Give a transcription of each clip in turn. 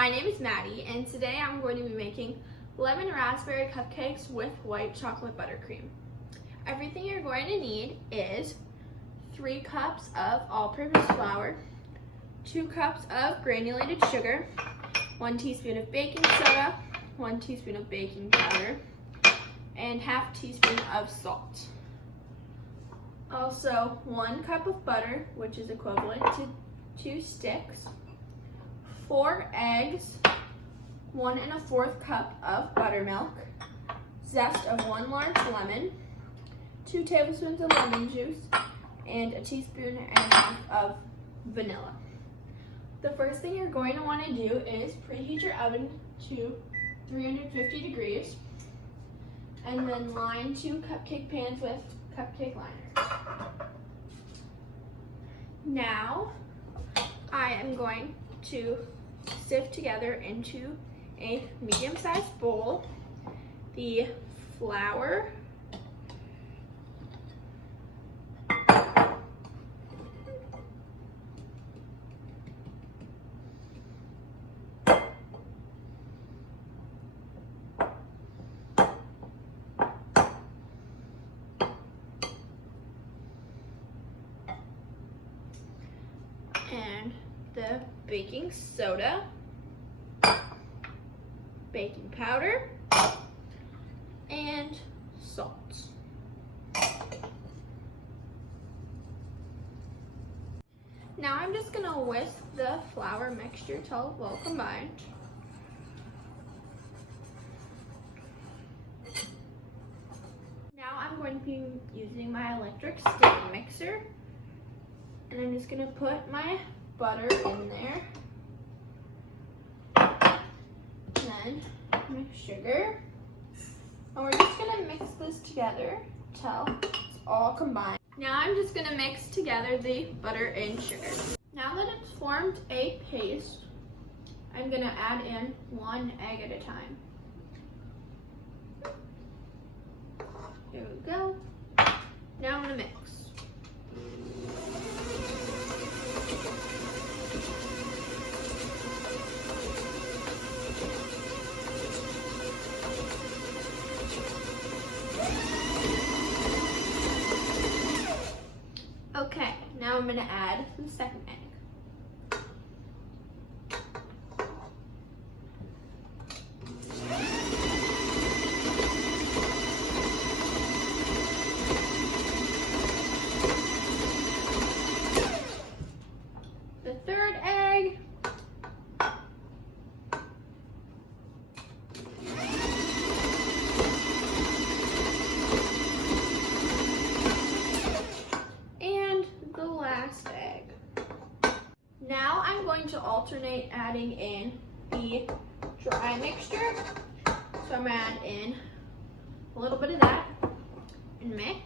My name is Maddie, and today I'm going to be making lemon raspberry cupcakes with white chocolate buttercream. Everything you're going to need is 3 cups of all-purpose flour, 2 cups of granulated sugar, 1 teaspoon of baking soda, 1 teaspoon of baking powder, and ½ teaspoon of salt. Also, 1 cup of butter, which is equivalent to 2 sticks, 4 eggs, 1 1/4 cup of buttermilk, zest of 1 large lemon, 2 tablespoons of lemon juice, and a teaspoon and a half of vanilla. The first thing you're going to want to do is preheat your oven to 350 degrees and then line 2 cupcake pans with cupcake liners. Now, I am going to sift together into a medium-sized bowl the flour, and the baking soda, baking powder, and salt. Now I'm just going to whisk the flour mixture till well combined. Now I'm going to be using my electric stand mixer, and I'm just going to put my butter in there, then my sugar, and we're just going to mix this together till it's all combined. Now I'm just going to mix together the butter and sugar. Now that it's formed a paste, I'm going to add in 1 egg at a time. There we go. Now I'm going to mix. Okay, now I'm going to add the second egg. The third egg. Now I'm going to alternate adding in the dry mixture. So I'm going to add in a little bit of that and mix.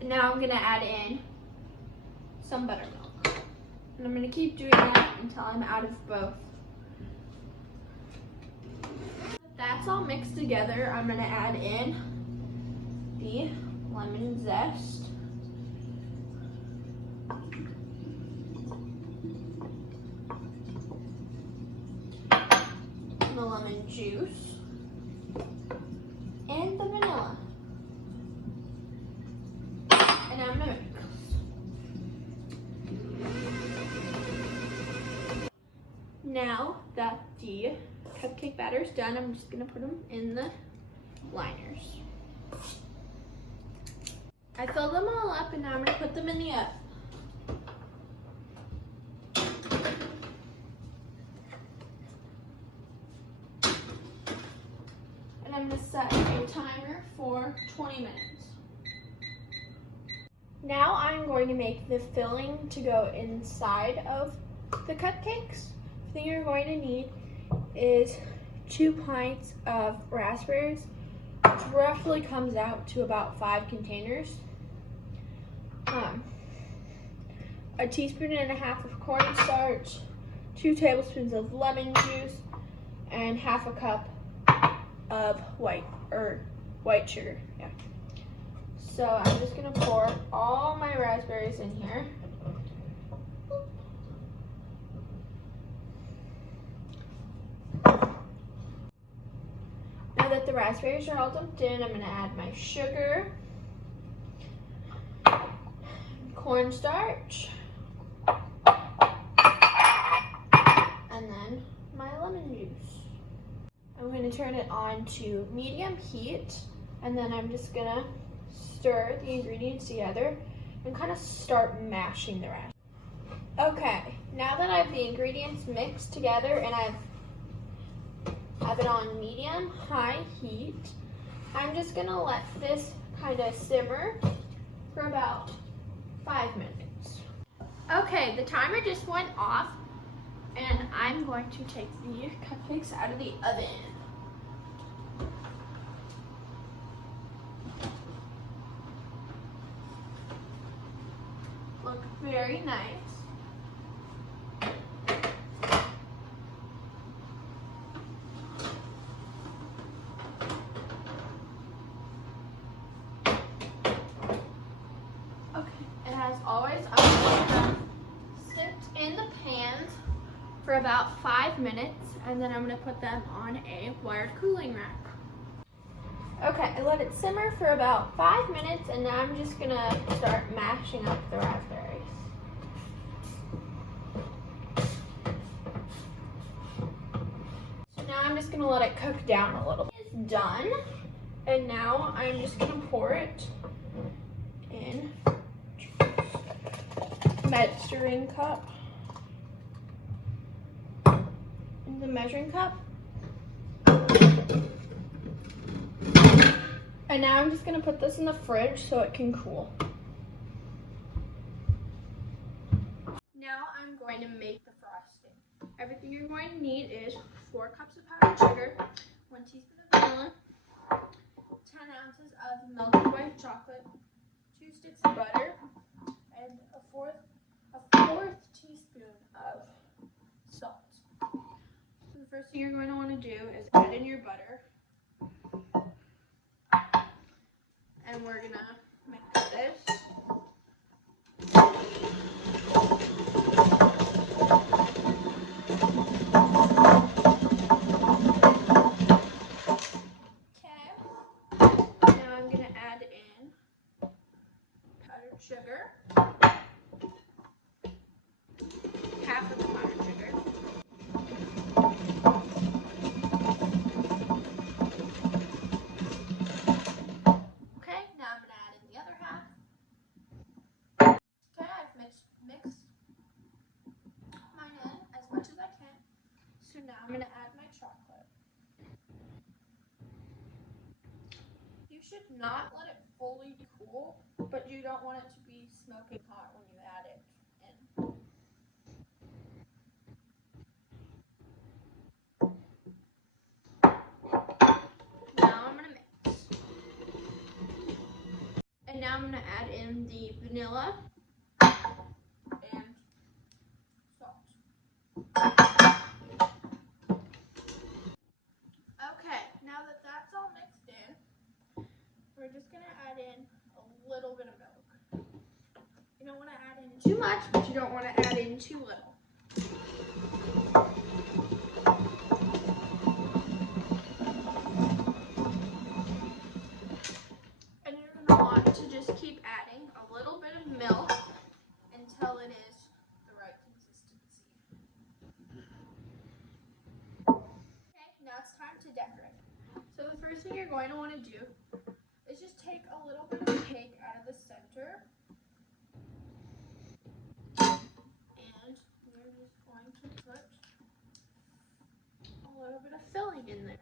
And now I'm going to add in some buttermilk. And I'm going to keep doing that until I'm out of both. That's all mixed together. I'm going to add in the lemon zest, the lemon juice, and the vanilla. And I'm going to mix. Now that the cupcake batter's done, I'm just going to put them in the liners. I filled them all up, and now I'm going to put them in the oven. And I'm going to set a timer for 20 minutes. Now I'm going to make the filling to go inside of the cupcakes. The thing you're going to need is 2 pints of raspberries, which roughly comes out to about 5 containers. A teaspoon and a half of cornstarch, 2 tablespoons of lemon juice, and ½ a cup of white sugar. Yeah. So I'm just gonna pour all my raspberries in here. Now that the raspberries are all dumped in, I'm gonna add my sugar, cornstarch, and then my lemon juice. I'm gonna turn it on to medium heat, and then I'm just gonna stir the ingredients together and kind of start mashing the raspberries. Okay, now that I have the ingredients mixed together and I have it on medium-high heat, I'm just gonna let this kind of simmer for about 5 minutes. Okay, the timer just went off, and I'm going to take the cupcakes out of the oven. Look very nice. As always, I'm going to sit in the pans for about 5 minutes, and then I'm going to put them on a wired cooling rack. Okay, I let it simmer for about 5 minutes, and now I'm just going to start mashing up the raspberries. So now I'm just going to let it cook down a little. It's done, and now I'm just going to pour it in measuring cup, in the measuring cup, and now I'm just going to put this in the fridge so it can cool. Now I'm going to make the frosting. Everything you're going to need is 4 cups of powdered sugar, 1 teaspoon of vanilla, 10 ounces of melted white chocolate, 2 sticks of butter, and a fourth teaspoon of salt. So the first thing you're going to want to do is add in your butter. And we're going to mix this. Okay. Now I'm going to add in powdered sugar. Half of the powdered sugar. Okay, now I'm going to add in the other half. Okay, I've mixed mine in as much as I can. So now I'm going to add my chocolate. You should not let it fully cool, but you don't want it to be smoking hot when you add it in. And now I'm going to add in the vanilla and salt. Okay, now that that's all mixed in, we're just going to add in a little bit of milk. You don't want to add in too much, but you don't want to add in too little. To just keep adding a little bit of milk until it is the right consistency. Okay, now it's time to decorate. So the first thing you're going to want to do is just take a little bit of cake out of the center, and we're just going to put a little bit of filling in there.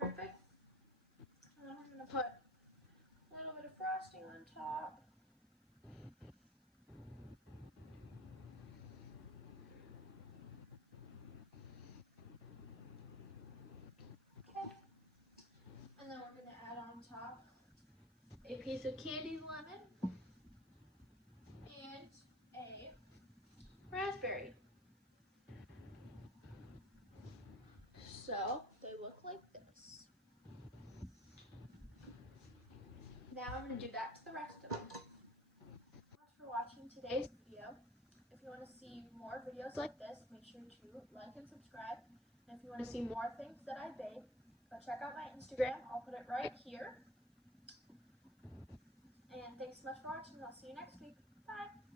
Perfect. And then I'm going to put a little bit of frosting on top. Okay. And then we're going to add on top a piece of candied lemon and a raspberry. going to do that to the rest of them. Thanks so much for watching today's video. If you want to see more videos like this, make sure to like and subscribe. And if you want to see more things that I bake, go check out my Instagram. I'll put it right here. And thanks so much for watching. I'll see you next week. Bye.